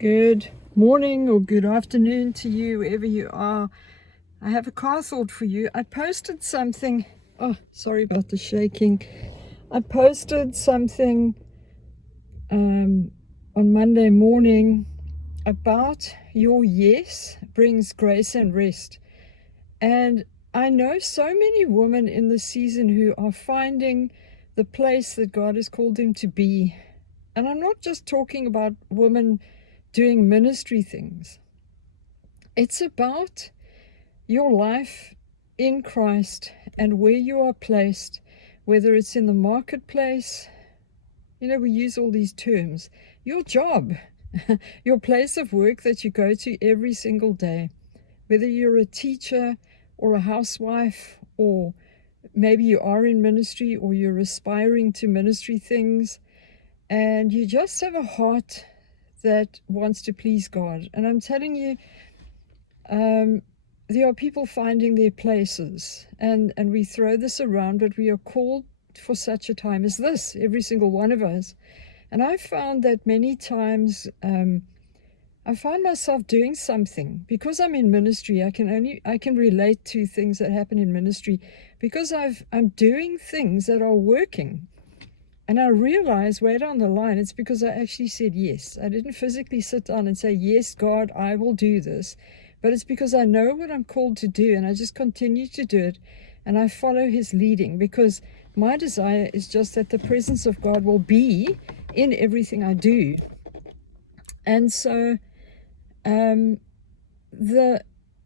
Good morning or good afternoon to you, wherever you are. I have a car thought for you. I posted something. Oh, sorry about the shaking. I posted something on Monday morning about your yes brings grace and rest. And I know so many women in the season who are finding the place that God has called them to be. And I'm not just talking about women doing ministry things. It's about your life in Christ and where you are placed, whether it's in the marketplace. We use all these terms. Your job, your place of work that you go to every single day, whether you're a teacher or a housewife, or maybe you are in ministry or you're aspiring to ministry things, and you just have a heart that wants to please God. And I'm telling you, there are people finding their places, and we throw this around, but we are called for such a time as this, every single one of us. And I found that many times I find myself doing something because I'm in ministry. I can relate to things that happen in ministry because I'm doing things that are working. And I realize way down the line, it's because I actually said yes. I didn't physically sit down and say, yes, God, I will do this. But it's because I know what I'm called to do, and I just continue to do it, and I follow his leading, because my desire is just that the presence of God will be in everything I do. And so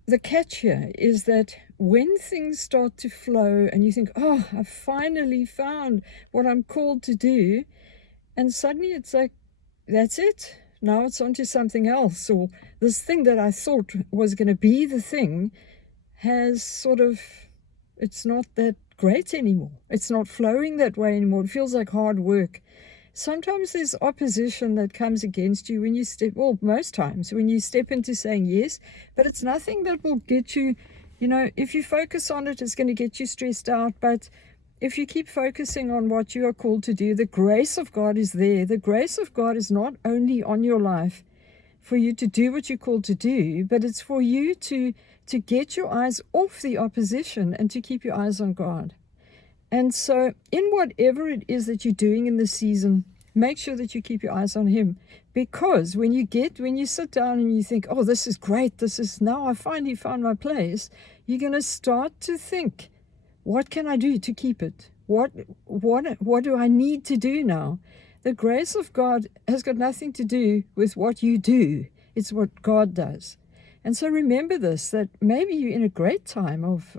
the catch here is that when things start to flow and you think, oh, I finally found what I'm called to do, and suddenly it's like, that's it. Now it's on to something else, or this thing that I thought was going to be the thing has it's not that great anymore. It's not flowing that way anymore. It feels like hard work. Sometimes there's opposition that comes against you when you most times when you step into saying yes, but it's nothing that will get you, if you focus on it, it's going to get you stressed out. But if you keep focusing on what you are called to do, the grace of God is there. The grace of God is not only on your life for you to do what you're called to do, but it's for you to get your eyes off the opposition and to keep your eyes on God. And so in whatever it is that you're doing in the season, make sure that you keep your eyes on him. Because when you sit down and you think, oh, this is great, now I finally found my place, you're going to start to think, what can I do to keep it? What do I need to do now? The grace of God has got nothing to do with what you do. It's what God does. And so remember this, that maybe you're in a great time of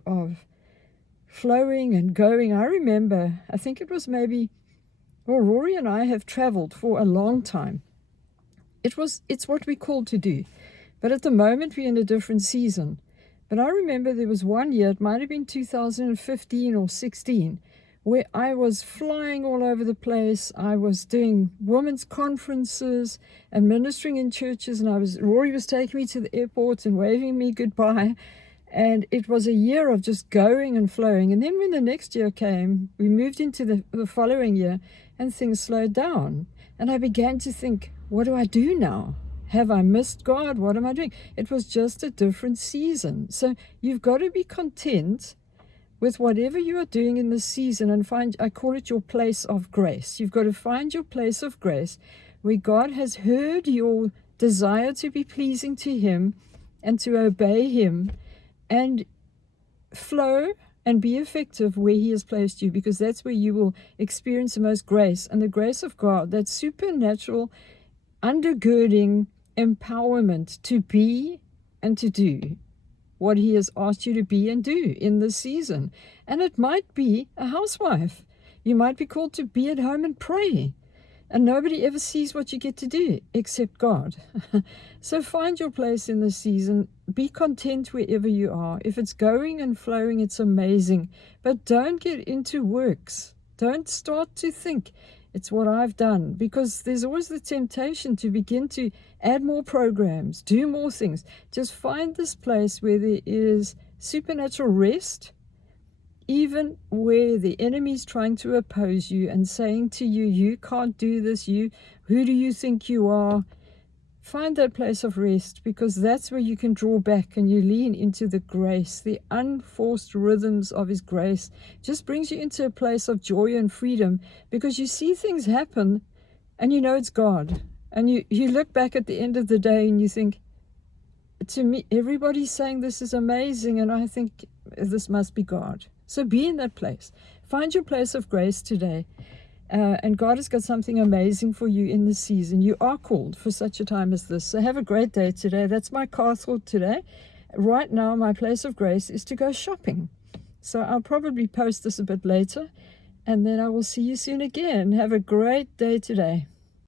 flowing and going. I remember, I think it was Rory and I have traveled for a long time. It's what we're called to do. But at the moment, we're in a different season. But I remember there was one year, it might have been 2015 or 16, where I was flying all over the place. I was doing women's conferences and ministering in churches, and Rory was taking me to the airport and waving me goodbye. And it was a year of just going and flowing. And then when the next year came, we moved into the following year, and things slowed down. And I began to think, what do I do now? Have I missed God? What am I doing? It was just a different season. So you've got to be content with whatever you are doing in this season and I call it your place of grace. You've got to find your place of grace where God has heard your desire to be pleasing to him and to obey him, and flow and be effective where he has placed you, because that's where you will experience the most grace. And the grace of God, that supernatural undergirding empowerment to be and to do what he has asked you to be and do in this season. And it might be a housewife. You might be called to be at home and pray. And nobody ever sees what you get to do except God. So find your place in this season. Be content wherever you are. If it's going and flowing, it's amazing. But don't get into works. Don't start to think it's what I've done, because there's always the temptation to begin to add more programs, do more things. Just find this place where there is supernatural rest, even where the enemy's trying to oppose you and saying to you, you can't do this, who do you think you are? Find that place of rest, because that's where you can draw back and you lean into the grace. The unforced rhythms of His grace just brings you into a place of joy and freedom, because you see things happen and you know it's God. And you look back at the end of the day and you think, to me, everybody's saying this is amazing, and I think this must be God. So be in that place. Find your place of grace today. And God has got something amazing for you in this season. You are called for such a time as this. So have a great day today. That's my car thought today. Right now, my place of grace is to go shopping. So I'll probably post this a bit later, and then I will see you soon again. Have a great day today.